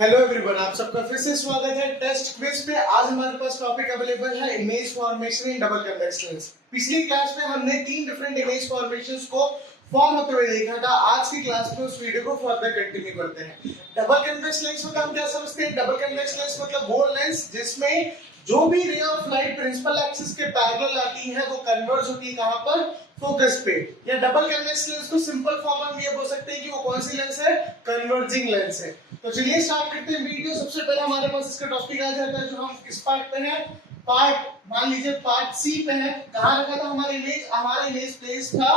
Hello everyone, आप सबका फिर से स्वागत है टेस्ट क्विज पे। आज हमारे पास टॉपिक अवेलेबल है image formation in double convex lens. पिछली क्लास में हमने तीन डिफरेंट इमेज फॉर्मेशंस को फॉर्म होते हुए देखा था। आज की क्लास में उस वीडियो को फर्दर कंटिन्यू करते हैं। डबल कन्वेक्स लेंस मतलब हम क्या समझते हैं? डबल कन्वेक्स लेंस मतलब वो लेंस जिसमें जो भी ray of light principal axis के पैरेलल आती है वो कन्वर्ज होती है कहां पर? फोकस पे। या डबल कन्वेक्स लेंस को सिंपल फॉर्म में ये बोल सकते हैं कि वो कौन सी लेंस है? कन्वर्जिंग लेंस है। तो चलिए स्टार्ट करते हैं वीडियो। सबसे पहले हमारे पास इसका टॉपिक आ जाता है जो हम किस पार्ट पे हैं? पार्ट मान लीजिए पार्ट सी पे है। कहां रखा था हमारा इमेज? हमारा इमेज प्लेस था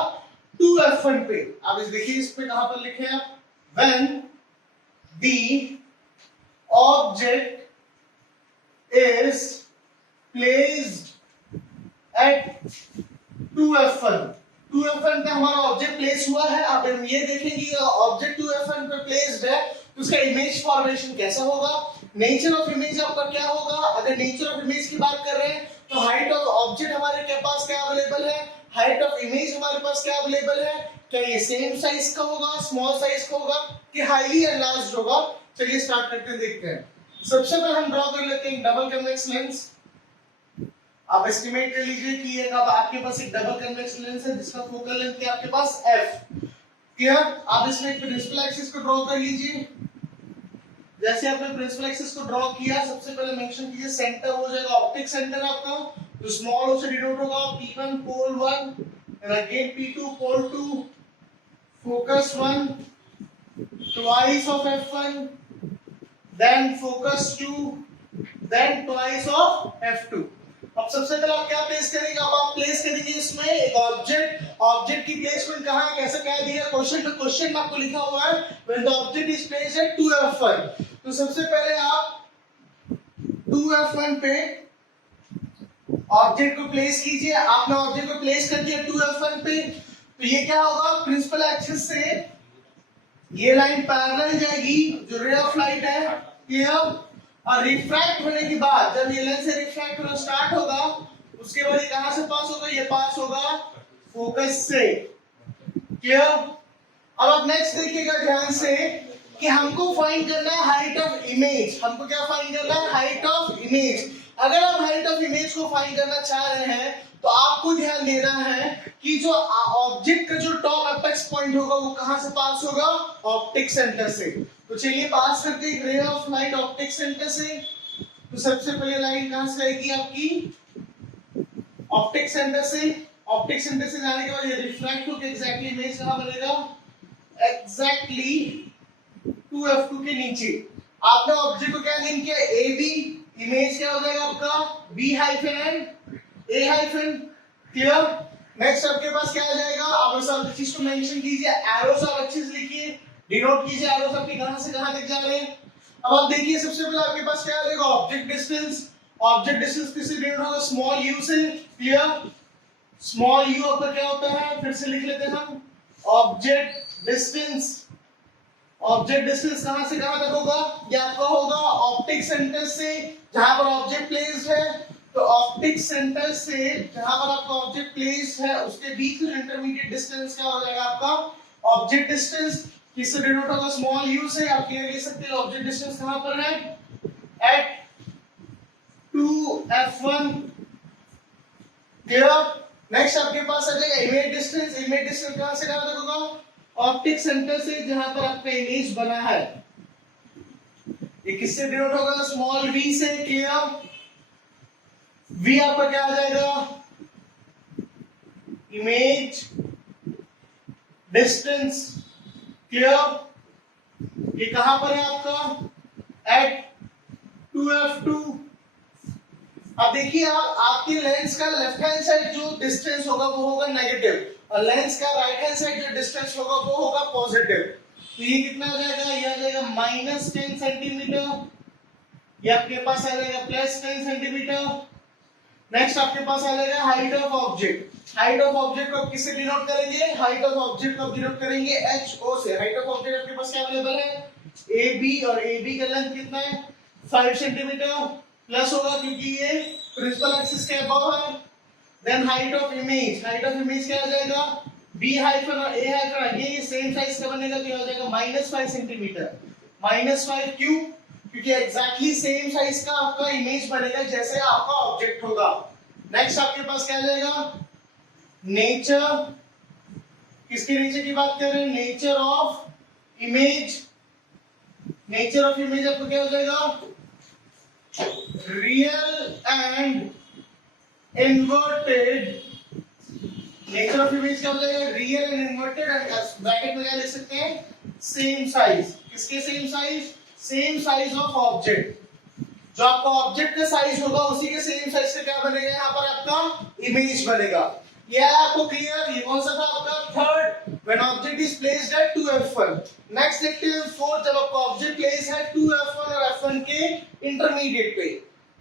2f1 पे। अब इस देखिए इस पे कहां पर लिखे हैं? When the object is placed at 2f1 पे हमारा ऑब्जेक्ट प्लेस हुआ है। अब हम ये देखेंगे ऑब्जेक्ट 2f1 पे प्लेस्ड है तो उसका इमेज फॉर्मेशन कैसा होगा, नेचर ऑफ इमेज आपका क्या होगा। अगर नेचर ऑफ इमेज की बात कर रहे हैं तो हाइट ऑफ ऑब्जेक्ट हमारे के पास क्या अवेलेबल है, हाइट ऑफ इमेज हमारे पास क्या अवेलेबल है। क्या ये सेम साइज का होगा, स्मॉल साइज का होगा कि हाईली एनलार्ज्ड होगा? चलिए स्टार्ट करते हैं, देखते हैं। सबसे पहले हम ड्रॉ कर लेते हैं डबल कन्वेक्स लेंस। आप एस्टिमेट कर लीजिए कि ये अब आपके पास एक डबल कन्वेक्स लेंस है जिसका फोकल लेंथ है आपके पास f। क्लियर? आप इसमें एक प्रिंसिपल एक्सिस को ड्रॉ कर लीजिए। जैसे आपने प्रिंसिपल एक्सिस को ड्रॉ किया, सबसे पहले मेंशन कीजिए सेंटर हो जाएगा ऑप्टिक सेंटर आपका, तो स्मॉल ओ से डिनोट होगा p1 pole 1 and again p2 pole 2, focus 1 twice of f1, then focus 2, then twice of f2। अब सबसे पहले आप क्या प्लेस करेंगे? अब आप प्लेस करेंगे इसमें एक ऑब्जेक्ट की प्लेसमेंट कहां है, कैसे क्या दिया क्वेश्चन में? क्वेश्चन में आपको लिखा हुआ है when the object is placed at 2f1। तो सबसे पहले आप 2f1 पे ऑब्जेक्ट को प्लेस कीजिए। आपने ऑब्जेक्ट को प्लेस कर दिया 2f1 पे, तो ये क्या होगा? प्रिंसिपल एक्सिस से ये लाइन पैरेलल जाएगी जो रे ऑफ लाइट है, क्लियर? और रिफ्रैक्ट होने के बाद जब ये लेंस से रिफ्रैक्ट होना स्टार्ट होगा उसके बाद ये कहां से पास होगा? ये पास होगा फोकस से, क्लियर? अब आप नेक्स्ट देखिएगा ध्यान से कि हमको फाइंड करना है हाइट ऑफ इमेज। हमको क्या फाइंड करना है? Height of image. अगर आप हाइट ऑफ इमेज को फाइंड करना चाह रहे हैं तो आपको ध्यान देना है कि जो ऑब्जेक्ट का जो टॉप अपेक्स पॉइंट होगा वो कहां से पास होगा? ऑप्टिक सेंटर से। तो चलिए पास करते हैं रे ऑफ लाइट ऑप्टिक सेंटर से। तो सबसे पहले लाइन कहां से आएगी आपकी? ऑप्टिक सेंटर से। ऑप्टिक सेंटर से जाने के बाद ये रिफ्रैक्ट होकर एग्जैक्टली इमेज कहां बनेगा? एग्जैक्टली 2f2 के नीचे। आपने ऑब्जेक्ट को क्या नेम किया? AB। इमेज क्या हो जाएगा आपका? B hyphen and A hyphen, clear? Next आपके पास क्या आ जाएगा? आप सब चीज को मेंशन कीजिए, एरोस आप अच्छे से लिखिए, डिनोट कीजिए एरोस आपके कहां से कहां तक जा रहे हैं। अब आप देखिए सबसे पहले आपके पास क्या आ जाएगा? Object distance. ऑब्जेक्ट डिस्टेंस किससे डिनोट होगा? स्मॉल u से, क्लियर? स्मॉल u आपका क्या होता है? फिर से लिख लेते हैं हम, ऑब्जेक्ट डिस्टेंस। ऑब्जेक्ट डिस्टेंस कहां से कहां तक होगा? ये आपका होगा ऑप्टिक सेंटर से जहां पर ऑब्जेक्ट प्लेस्ड है। तो ऑप्टिक सेंटर से जहां पर आपका ऑब्जेक्ट प्लेस है उसके बीच का इंटरमीडिएट डिस्टेंस क्या हो जाएगा आपका? Object distance. किससे डिनोट होगा? स्मॉल u से। आप क्लियर ले सकते हैं ऑब्जेक्ट डिस्टेंस कहां पर है? Eight 2f1, clear? नेक्स्ट आपके पास आ जाएगा इमेज डिस्टेंस। इमेज डिस्टेंस कहां से कहां तक होगा? ऑप्टिक सेंटर से जहां पर आपका इमेज बना है। ये किससे डिनोट होगा? स्मॉल v से, क्लियर? V आपका क्या आ जाएगा? Image distance, clear? ये कहां पर है आपका? Eight 2f2। अब देखिए आपके लेंस का लेफ्ट हैंड साइड जो डिस्टेंस होगा वो होगा नेगेटिव और लेंस का राइट हैंड साइड जो डिस्टेंस होगा वो होगा पॉजिटिव। तो ये कितना आ जाएगा? ये आ जाएगा -10 सेंटीमीटर। ये आपके पास आ जाएगा +10 सेंटीमीटर। नेक्स्ट आपके पास आ जाएगा height of object. Height of object को आप किससे डिनोट करेंगे? हाइट ऑफ ऑब्जेक्ट को आप डिनोट करेंगे HO से। हाइट ऑफ ऑब्जेक्ट आपके पास क्या अवेलेबल है? AB, और AB का लेंथ कितना है? 5 सेंटीमीटर प्लस होगा क्योंकि ये प्रिंसिपल एक्सिस के अबव है। Then height of image. Height of image क्या आ जाएगा? B हाइफन और A हाइफन ये सेम साइज का बनेगा तो ये हो जाएगा -5 सेंटीमीटर। -5 क्यों? क्योंकि एग्जैक्टली सेम साइज का आपका इमेज बनेगा जैसे आपका ऑब्जेक्ट होगा। नेक्स्ट आपके पास क्या जाएगा, नेचर, किसके नेचर की बात कर रहे हैं, nature of image. Nature of image आपको क्या हो जाएगा, real and inverted. Nature of image क्या हो जाएगा, रियल एंड इन्वर्टेड, ब्रैकेट में क्या लिख सकते हैं, सेम साइज। किसके same size, same size of object. जो आपका ऑब्जेक्ट का साइज होगा उसी के सेम साइज से क्या बनेगा, यहाँ पर आपका इमेज बनेगा। ये है आपको क्लियर। ये कौन सा था आपका, third, when object is placed at 2f1। Next देखते हैं फोर्थ, जब आपका ऑब्जेक्ट प्लेस है 2f1 और f1 के इंटरमीडिएट पे।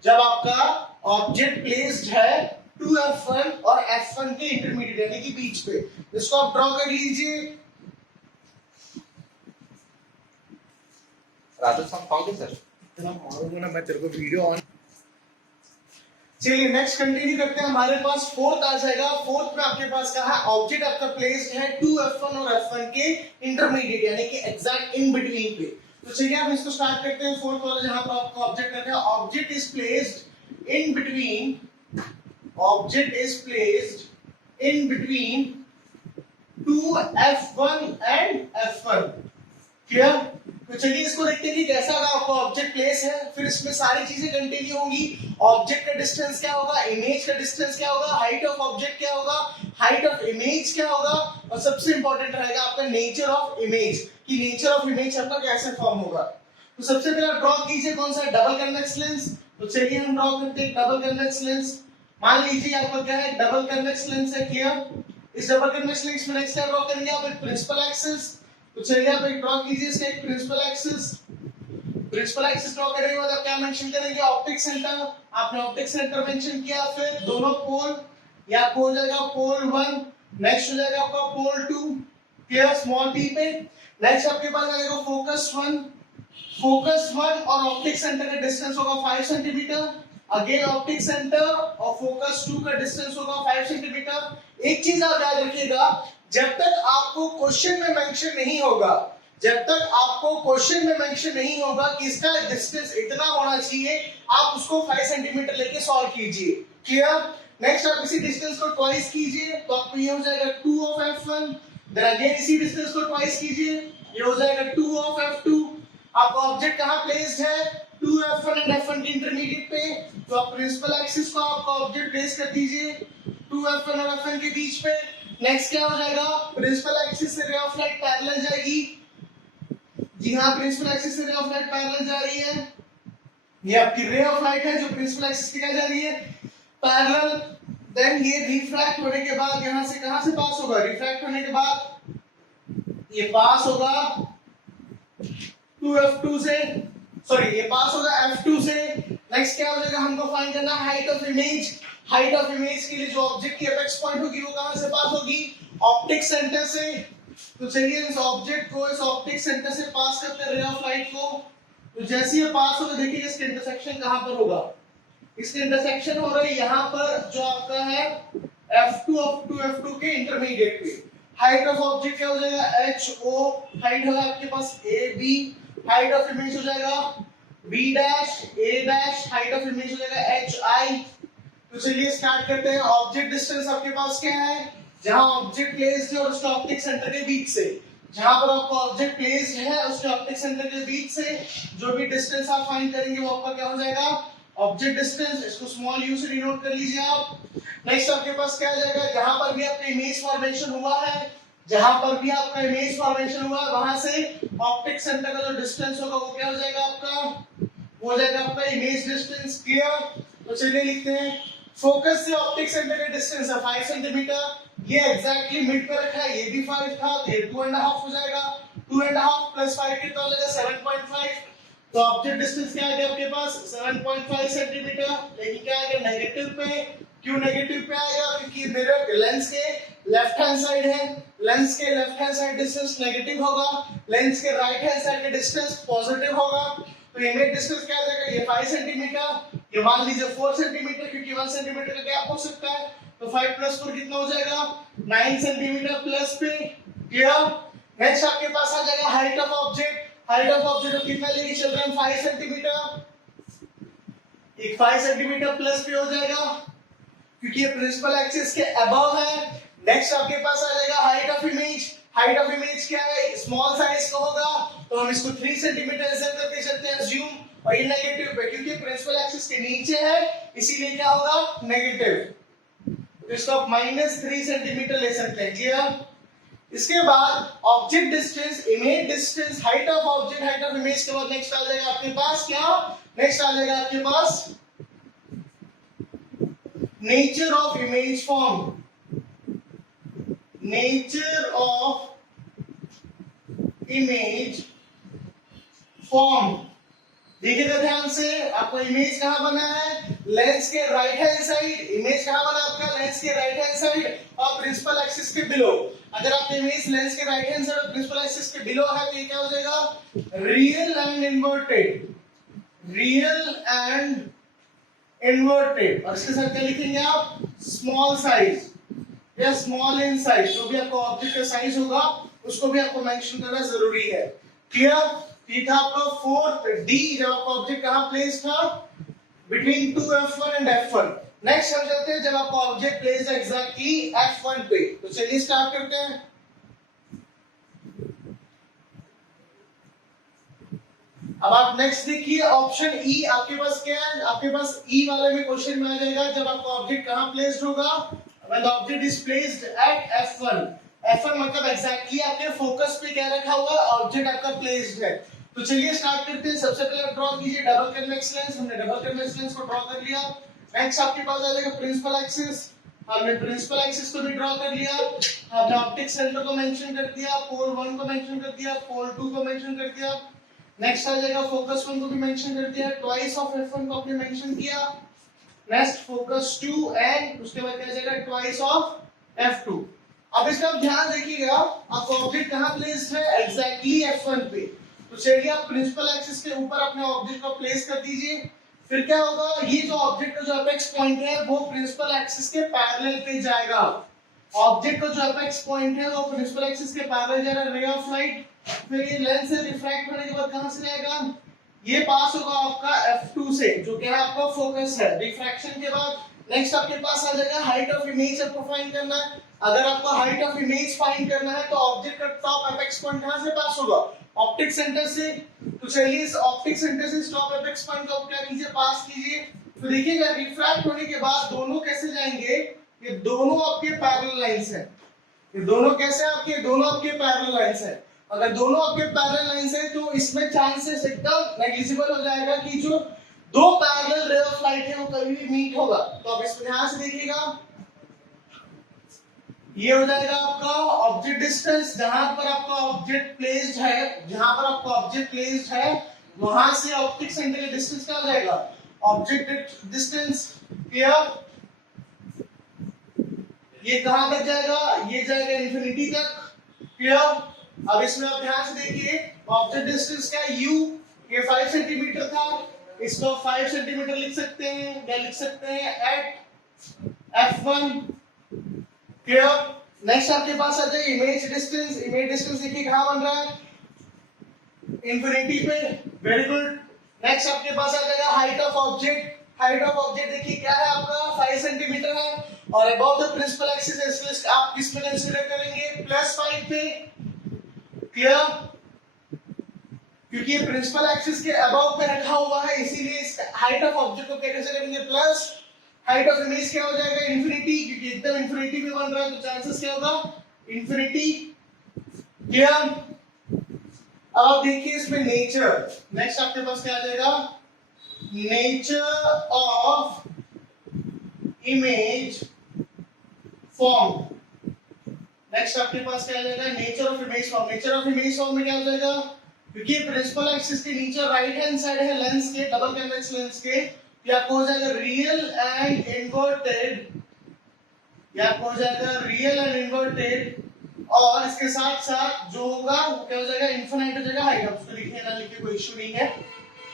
जब आपका ऑब्जेक्ट प्लेस्ड है 2f1 और f1 के इंटरमीडिएट यानी कि बीच पे, इसको आप ड्रॉ कर लीजिए। राजस्थान पाओगे सर, इतना मारूंगा ना मैं तेरे को वीडियो ऑन। चलिए नेक्स्ट कंटिन्यू करते हैं। हमारे पास फोर्थ आ जाएगा। फोर्थ में आपके पास क्या है, ऑब्जेक्ट आपका प्लेस्ड है 2f1 और f1 के इंटरमीडिएट यानी कि एग्जैक्ट इन बिटवीन पे। तो चलिए हम इसको स्टार्ट करते हैं। फोर्थ वाला जहां पर आपका ऑब्जेक्ट रखा है, object is placed in between, object is placed in between 2f1 and f1। Clear. तो चलिए इसको देखते हैं कि कैसा आपका ऑब्जेक्ट प्लेस है, फिर इसमें सारी चीजें कंटिन्यू होंगी। ऑब्जेक्ट का डिस्टेंस क्या होगा, इमेज का डिस्टेंस क्या होगा, हाइट ऑफ ऑब्जेक्ट क्या होगा, हाइट ऑफ इमेज क्या होगा, और सबसे इंपॉर्टेंट रहेगा आपका नेचर ऑफ इमेज, कि नेचर ऑफ इमेज आपका कैसे फॉर्म होगा। तो सबसे पहले ड्रॉ कीजिए कौन सा, डबल कन्वेक्स लेंस। तो चलिए हम ड्रॉ करते हैं डबल कन्वेक्स लेंस। मान लीजिए आपका क्या है, डबल कन्वेक्स लेंस है। क्लियर। इस डबल कन्वेक्स लेंस में नेक्स्ट क्या ड्रॉ करेंगे आप, प्रिंसिपल एक्सिस। तो चलिए आप एक ड्रॉ कीजिए इसका एक principal axis. Principal axis draw करने के बाद आप क्या मेंशन करेंगे, ऑप्टिक सेंटर। आपने ऑप्टिक सेंटर मेंशन किया, फिर दोनों पोल, या हो जाएगा पोल 1, नेक्स्ट हो जाएगा आपका पोल 2। क्लियर, स्मॉल p पे। नेक्स्ट आपके पास आएगा फोकस 1। फोकस 1 और ऑप्टिक सेंटर का डिस्टेंस होगा 5 सेंटीमीटर। अगेन ऑप्टिक सेंटर और फोकस 2 का डिस्टेंस होगा 5 सेंटीमीटर। एक चीज आप याद रखिएगा, जब तक आपको क्वेश्चन में मेंशन नहीं होगा, जब तक आपको क्वेश्चन में मेंशन नहीं होगा कि इसका डिस्टेंस इतना होना चाहिए, आप उसको 5 सेंटीमीटर लेके सॉल्व कीजिए। क्लियर। नेक्स्ट आप इसी डिस्टेंस को ट्वाइस कीजिए, तो आपको ये हो जाएगा 2 ऑफ f1। देन अगेन इसी डिस्टेंस को ट्वाइस कीजिए, ये हो जाएगा 2 ऑफ f2। आपका ऑब्जेक्ट कहां प्लेस्ड है, 2f1 एंड f1 के इंटरमीडिएट पे। तो आप प्रिंसिपल एक्सिस को आपका ऑब्जेक्ट प्लेस कर दीजिए 2f1 और f1 के बीच पे। नेक्स्ट क्या हो जाएगा, प्रिंसिपल एक्सिस से रे ऑफ लाइट पैरेलल जाएगी। जी हाँ, प्रिंसिपल एक्सिस से रे ऑफ लाइट पैरेलल जा रही है। ये आपकी रे ऑफ लाइट है जो प्रिंसिपल एक्सिस की क्या जा रही है, पैरेलल। देन ये रिफ्रैक्ट होने के बाद यहां से कहां से पास होगा, रिफ्रैक्ट होने के बाद ये पास होगा 2f2 से, सॉरी ये पास होगा f2 से। नेक्स्ट क्या हो जाएगा, हमको फाइंड करना height of image. Height of image के लिए जो ऑब्जेक्ट की एपेक्स पॉइंट होगी वो कहां से पास होगी, ऑप्टिक सेंटर से। तो चलिए इस ऑब्जेक्ट को इस ऑप्टिक सेंटर से पास करते हैं रे ऑफ लाइट को। तो जैसे ये पास होगा, देखिए इसका इंटरसेक्शन कहां पर होगा, इसका इंटरसेक्शन हो रहा है यहां पर जो आपका है f2 ऑफ 2f2 के इंटरमीडिएट पे। हाइट ऑफ ऑब्जेक्ट क्या हो जाएगा, ho। हाइट है आपके पास ab। हाइट ऑफ इमेज हो जाएगा b dash a dash. Height of image हो जाएगा hi। तो चलिए स्टार्ट करते हैं। ऑब्जेक्ट डिस्टेंस आपके पास क्या है, जहां ऑब्जेक्ट प्लेस्ड है और उसके ऑप्टिक सेंटर के बीच से, जहां पर आपका ऑब्जेक्ट प्लेस्ड है उसके ऑप्टिक सेंटर के बीच से जो भी डिस्टेंस आप फाइंड करेंगे वो आपका क्या हो जाएगा, ऑब्जेक्ट डिस्टेंस। इसको स्मॉल u से डिनोट कर लीजिए आप। नेक्स्ट आपके पास क्या आ जाएगा, जहां पर भी आपका इमेज फॉर्मेशन हुआ है, जहां पर भी आपका इमेज फॉर्मेशन हुआ है वहां से ऑप्टिक सेंटर का जो डिस्टेंस होगा वो क्या हो जाएगा आपका, वो हो जाएगा आपका इमेज डिस्टेंस। क्लियर। तो चलिए लिखते हैं, फोकस से ऑप्टिक सेंटर का डिस्टेंस है 5 सेंटीमीटर। ये एग्जैक्टली मिड पे रखा है, ये भी 5 था, तो ये 2.5 हो जाएगा। 2.5 प्लस 5 कितना हो जाएगा, 7.5। तो ऑब्जेक्ट डिस्टेंस क्या आ गया आपके पास, 7.5 सेंटीमीटर। लेकिन क्या आ गया, नेगेटिव पे। क्यों नेगेटिव पे आएगा, क्योंकि मेरे लेंस के लेफ्ट हैंड साइड है, लेंस के left hand side distance negative होगा, लेंस के राइट हैंड साइड का डिस्टेंस पॉजिटिव होगा। तो इमेज डिस्टेंस क्या आ जाएगा, ये 5 सेंटीमीटर, ये मान लीजिए 4 सेंटीमीटर, क्योंकि 1 सेंटीमीटर का गैप हो सकता है। तो 5 प्लस 4 कितना हो जाएगा, 9 सेंटीमीटर प्लस पे। क्लियर। नेक्स्ट आपके पास आ जाएगा height of object. Height of object कितना लेके चल रहे हैं 5 सेंटीमीटर, एक 5 सेंटीमीटर प्लस पे हो जाएगा क्योंकि ये प्रिंसिपल एक्सिस के अबव है। नेक्स्ट आपके पास आ जाएगा height of image. Height of image क्या है, स्मॉल साइज का होगा तो हम इसको 3 सेंटीमीटर ऐसे करके चलते हैं अज्यूम, और ये नेगेटिव पे क्योंकि प्रिंसिपल एक्सिस के नीचे है इसीलिए क्या होगा नेगेटिव, तो इसको आप -3 सेंटीमीटर ले सकते हैं। क्लियर। इसके बाद object distance, image distance, height of object, height of image के बाद नेक्स्ट आ जाएगा आपके पास क्या, नेक्स्ट आ जाएगा आपके पास nature of image form. Nature of image form देखिएगा ध्यान से, आपको इमेज कहां बना है, लेंस के राइट हैंड साइड। इमेज कहां बना आपका, लेंस के राइट हैंड साइड और प्रिंसिपल एक्सिस के बिलो। अगर आपका इमेज लेंस के राइट हैंड साइड और प्रिंसिपल एक्सिस के बिलो है तो ये क्या हो जाएगा, real and inverted. Real and inverted. और इसके साथ क्या लिखेंगे आप, स्मॉल साइज या स्मॉल इन साइज, जो भी आपका ऑब्जेक्ट का साइज होगा उसको भी आपको मेंशन करना जरूरी है। क्लियर। ये था आपका 4th डी, जब आपका ऑब्जेक्ट कहां प्लेस था, between 2f1 and f1। Next हम चलते हैं जब आपका ऑब्जेक्ट प्लेस है एग्जैक्टली f1 पे। तो चलिए स्टार्ट करते हैं। अब आप नेक्स्ट देखिए ऑप्शन ई, आपके पास क्या है, आपके पास ई वाले में क्वेश्चन में आ जाएगा जब आपका ऑब्जेक्ट कहां प्लेस्ड होगा, when the object is placed at f1। f1 मतलब एग्जैक्टली आपके फोकस पे क्या रखा हुआ है, ऑब्जेक्ट आपका प्लेस्ड है। तो चलिए स्टार्ट करते हैं। सबसे पहले आप ड्रॉ कीजिए डबल कन्वेक्स लेंस। हमने डबल कन्वेक्स लेंस को ड्रॉ कर लिया। नेक्स्ट आपके पास आ जाएगा प्रिंसिपल एक्सिस। हमने प्रिंसिपल एक्सिस को भी ड्रॉ कर लिया। हमने ऑप्टिक सेंटर को मेंशन कर दिया, पोल 1 को मेंशन कर दिया, पोल 2 को मेंशन कर दिया। नेक्स्ट आ जाएगा फोकस 1 को भी मेंशन कर दिया, ट्वाइस ऑफ f1 को आपने मेंशन किया। नेक्स्ट फोकस 2 एंड उसके बाद क्या आ जाएगा ट्वाइस ऑफ f2। अब इसका आप ध्यान देखिएगा, आपका ऑब्जेक्ट कहां प्लेस्ड है, एग्जैक्टली f1 पे। तो चलिए आप प्रिंसिपल एक्सिस के ऊपर अपने ऑब्जेक्ट को प्लेस कर दीजिए। फिर क्या होगा, ये जो ऑब्जेक्ट का जो अपेक्स पॉइंट है वो प्रिंसिपल एक्सिस के पैरेलल पे जाएगा। ऑब्जेक्ट का जो अपेक्स पॉइंट है वो प्रिंसिपल एक्सिस के पैरेलल जा रहा है, रे ऑफ लाइट। फिर ये लेंस से रिफ्रैक्ट होने के बाद कहां से जाएगा, ये पास होगा आपका f2 से, जो कि है आपका फोकस है। रिफ्रैक्शन के बाद नेक्स्ट आपके पास आ जाएगा हाइट ऑफ इमेज आपको फाइंड करना है। अगर आपको हाइट ऑफ इमेज फाइंड करना है तो ऑब्जेक्ट का टॉप अपेक्स पॉइंट कहां से पास होगा, ऑप्टिक सेंटर से। तो चलिए इस ऑप्टिक सेंटर से टॉप अपेक्स पॉइंट को क्या कीजिए, पास कीजिए। तो देखिएगा रिफ्रैक्ट होने के बाद दोनों कैसे जाएंगे, ये दोनों आपके पैरेलल लाइंस हैं। ये दोनों कैसे आपके, दोनों आपके पैरेलल लाइंस हैं। अगर दोनों आपके पैरेलल लाइंस है तो इसमें चांसेस एकदम नेग्लिजिबल हो जाएगा कि जो दो पैरेलल रे ऑफ लाइट है वो कभी भी मीट होगा। तो आप इसमें ध्यान से देखिएगा, ये हो जाएगा आपका ऑब्जेक्ट डिस्टेंस, जहां पर आपका ऑब्जेक्ट प्लेस्ड है, जहां पर आपका ऑब्जेक्ट प्लेस्ड है वहां से ऑप्टिक सेंटर का डिस्टेंस क्या हो जाएगा, ऑब्जेक्ट डिस्टेंस। क्लियर। ये कहां तक जाएगा, ये जाएगा इंफिनिटी तक। क्लियर। अब इसमें आप ध्यान से देखिए, ऑब्जेक्ट डिस्टेंस क्या है u, ये 5 सेंटीमीटर था, इसको 5 सेंटीमीटर लिख सकते हैं, या लिख सकते हैं एट f1। क्लियर। नेक्स्ट आपके पास आ जाए इमेज डिस्टेंस। इमेज डिस्टेंस देखिए कहां बन रहा है, इंफिनिटी पे। Very good. नेक्स्ट आपके पास आ जाएगा height of object. Height of object देखिए क्या है आपका 5 सेंटीमीटर है, और अबव द प्रिंसिपल एक्सिस आप किस पे कंसीडर करेंगे, +5 पे। क्लियर। क्योंकि ये प्रिंसिपल एक्सिस के अबव पे रखा हुआ है इसीलिए इस हाइट ऑफ ऑब्जेक्ट को क्या कंसीडर करेंगे, प्लस। हाइट ऑफ इमेज क्या हो जाएगा, इंफिनिटी, क्योंकि एकदम इंफिनिटी पे बन रहा है तो चांसेस क्या होगा, इंफिनिटी। क्लियर। अब आप देखिए इसमें नेचर। नेक्स्ट आपके पास क्या आ जाएगा, nature of image form. Next आपके पास क्या आ जाएगा, nature of image form. Nature of image form में क्या हो जाएगा, क्योंकि प्रिंसिपल एक्सिस के नीचे राइट हैंड साइड है लेंस के, डबल कन्वेक्स लेंस के, या आपको हो जाएगा रियल एंड इन्वर्टेड, या आपको हो जाएगा रियल एंड इन्वर्टेड, और इसके साथ साथ जो होगा वो क्या हो जाएगा, इनफिनिट हो जाएगा। हाइट उसको लिखने ना लिखे कोई इशू नहीं है।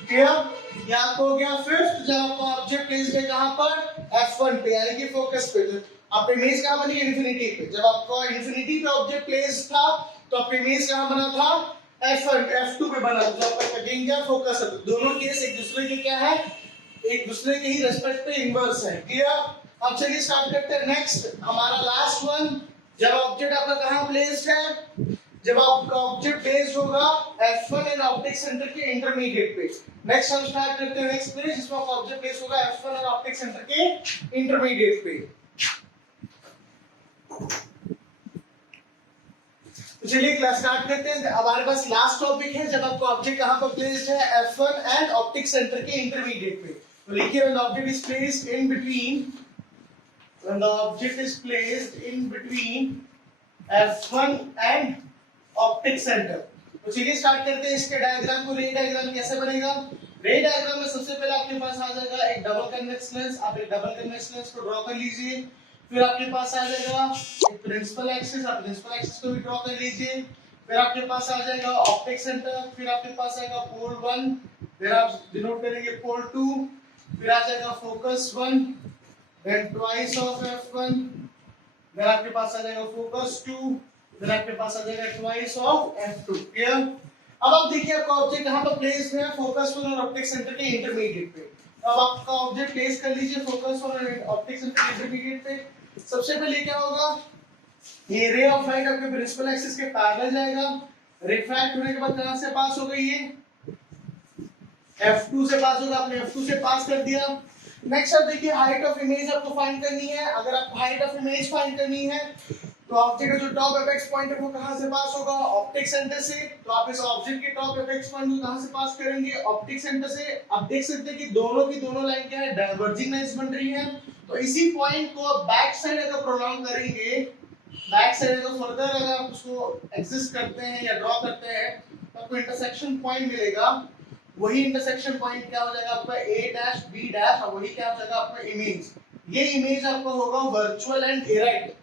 क्लियर। या आपको हो गया फिफ्थ, जब आपका ऑब्जेक्ट प्लेस्ड है कहां पर, f1 पे, यानी कि फोकस पे। आप इमेज कहां बनी, इनफिनिटी पे। जब आपका इनफिनिटी पे ऑब्जेक्ट प्लेस्ड था तो आप इमेज कहां बना था, F1 F2 पे बना, तो आपका अगेन क्या फोकस है, दोनों केस एक दूसरे के क्या है, एक दूसरे के ही रेस्पेक्ट पे इनवर्स है। क्लियर? अब चलिए स्टार्ट करते हैं। नेक्स्ट हमारा लास्ट वन, जब ऑब्जेक्ट आपका कहां प्लेस्ड है, जब आपका ऑब्जेक्ट प्लेस्ड होगा F1 एंड ऑप्टिक सेंटर के इंटरमीडिएट पे। नेक्स्ट हम स्टार्ट करते हैं नेक्स्ट पेज, जिसमें आपका ऑब्जेक्ट प्लेस होगा F1 और ऑप्टिक सेंटर के इंटरमीडिएट पे। तो चलिए क्लास स्टार्ट करते हैं। अब हमारे पास लास्ट टॉपिक है, जब आपका ऑब्जेक्ट कहां पर प्लेस्ड है, F1 एंड ऑप्टिक सेंटर के इंटरमीडिएट पे। तो लिखिए when the object is placed in between, when the object is placed in between F1 and optic centre. तो चलिए स्टार्ट करते हैं इसके डायग्राम को। रे डायग्राम कैसे बनेगा? रे डायग्राम में सबसे पहले आपके पास आ जाएगा एक डबल कन्वेक्स लेंस। आप एक डबल कन्वेक्स लेंस को ड्रॉ कर लीजिए। फिर आपके पास आ जाएगा एक प्रिंसिपल एक्सिस, आप प्रिंसिपल एक्सिस को भी ड्रॉ कर लीजिए। फिर आपके पास आ जाएगा ऑप्टिक सेंटर, फिर आपके पास आएगा पोल 1, फिर आप डिनोट करेंगे पोल 2, फिर आ जाएगा focus 1, then twice of F1, फिर आपके पास आ जाएगा फोकस 2, फिर आपके पास आ जाएगा ट्वाइस ऑफ F2। क्लियर? अब आप देखिए आपका ऑब्जेक्ट कहां पर प्लेस है, फोकस 1 और ऑप्टिक सेंटर के इंटरमीडिएट पे। अब आपका ऑब्जेक्ट प्लेस कर लीजिए फोकस 1 और ऑप्टिक सेंटर के इंटरमीडिएट पे। सबसे पहले क्या होगा, ये रे ऑफ लाइट आपके प्रिंसिपल एक्सिस के पैरेलल जाएगा, रिफ्रैक्ट होने के बाद कहां से पास हो गई, ये F2 से पास होगा। आपने F2 से पास कर दिया। नेक्स्ट आप देखिए हाइट ऑफ इमेज आपको फाइंड करनी है। अगर आपको हाइट ऑफ इमेज फाइंड करनी है तो ऑब्जेक्ट का जो टॉप एपेक्स पॉइंट है वो कहां से पास होगा, ऑप्टिक सेंटर से। तो आप इस ऑब्जेक्ट के टॉप एपेक्स पॉइंट को कहां से पास करेंगे, ऑप्टिक सेंटर से। आप देख सकते हैं कि दोनों की दोनों लाइन क्या है, डाइवर्जिंग लाइंस बन रही है। तो इसी पॉइंट को आप बैक साइड अगर प्रोलॉन्ग करेंगे, बैक साइड अगर फर्दर अगर आप उसको एग्जिस्ट करते हैं या ड्रॉ करते हैं, तो आपको इंटरसेक्शन पॉइंट मिलेगा। वही इंटरसेक्शन पॉइंट क्या हो जाएगा आपका A डैश B डैश, और वही क्या हो जाएगा आपका इमेज। ये इमेज आपका होगा वर्चुअल एंड इरेक्ट।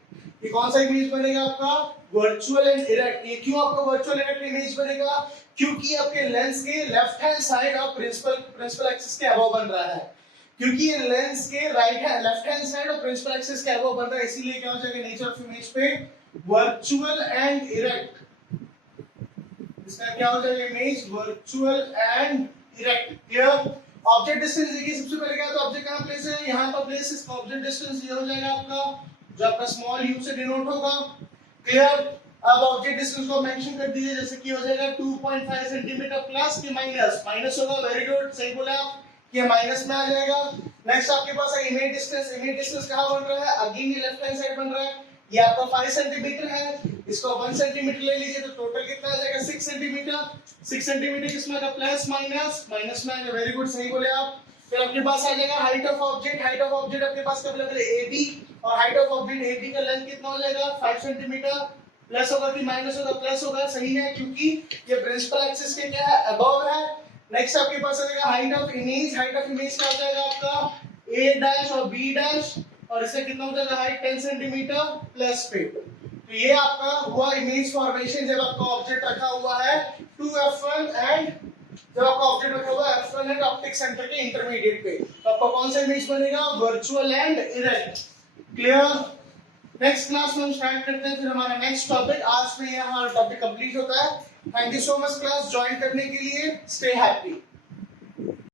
ये कौन सा इमेज बनेगा आपका, वर्चुअल एंड इरेक्ट। ये क्यों आपका वर्चुअल इरेक्ट इमेज बनेगा, क्योंकि आपके लेंस के left hand side of principal axis के अबव बन रहा है। क्योंकि ये लेंस के लेफ्ट हैंड साइड और प्रिंसिपल एक्सिस के अबव बन रहा है, इसीलिए क्या हो जाएगा नेचर ऑफ इमेज पे वर्चुअल एंड इरेक्ट। इसका क्या हो जाएगा image, virtual and erect. Clear? Object distance देखिए, सबसे पहले क्या, तो ऑब्जेक्ट कहां प्लेस है, यहां पर प्लेस। इसका ऑब्जेक्ट डिस्टेंस ये हो जाएगा आपका, जो आपका स्मॉल u से डिनोट होगा। क्लियर? अब ऑब्जेक्ट डिस्टेंस को मेंशन कर दीजिए, जैसे कि हो जाएगा 2.5 सेंटीमीटर प्लस कि माइनस, माइनस होगा। वेरी गुड, सही बोला आप, कि माइनस में आ जाएगा। नेक्स्ट आपके पास है इमेज डिस्टेंस। इमेज डिस्टेंस कहां बन रहा है, अगेन ये लेफ्ट हैंड साइड बन रहा है। ये आपका 5 सेंटीमीटर है, इसको 1 सेंटीमीटर ले लीजिए, तो टोटल कितना आ जाएगा 6 सेंटीमीटर। 6 सेंटीमीटर किसमें आएगा, प्लस माइनस, माइनस में आएगा। वेरी गुड, सही बोले आप। फिर आपके पास आ जाएगा height of object. Height of object आपके पास अवेलेबल है AB, और हाइट ऑफ ऑब्जेक्ट AB का लेंथ कितना हो जाएगा, 5 सेंटीमीटर। प्लस होगा कि माइनस होगा, प्लस होगा, सही है, क्योंकि ये प्रिंसिपल एक्सिस के क्या है, अबव है। नेक्स्ट आपके पास आ जाएगा height of image. Height of image क्या हो जाएगा आपका A डैश और B डैश, और इससे कितना हो जाएगा हाइट 10 सेंटीमीटर प्लस पे। तो ये आपका हुआ इमेज फॉर्मेशन जब आपका ऑब्जेक्ट रखा हुआ है 2F1 एंड जब आपका ऑब्जेक्ट रखा हुआ है F1 एंड ऑप्टिक सेंटर के इंटरमीडिएट पे, तो आपका कौन सा इमेज बनेगा, virtual and erect. Clear? Next class में हम स्टार्ट करते हैं फिर हमारा नेक्स्ट टॉपिक। आज में यहाँ टॉपिक कंप्लीट होता है। Thank you so much class join करने के लिए। Stay happy.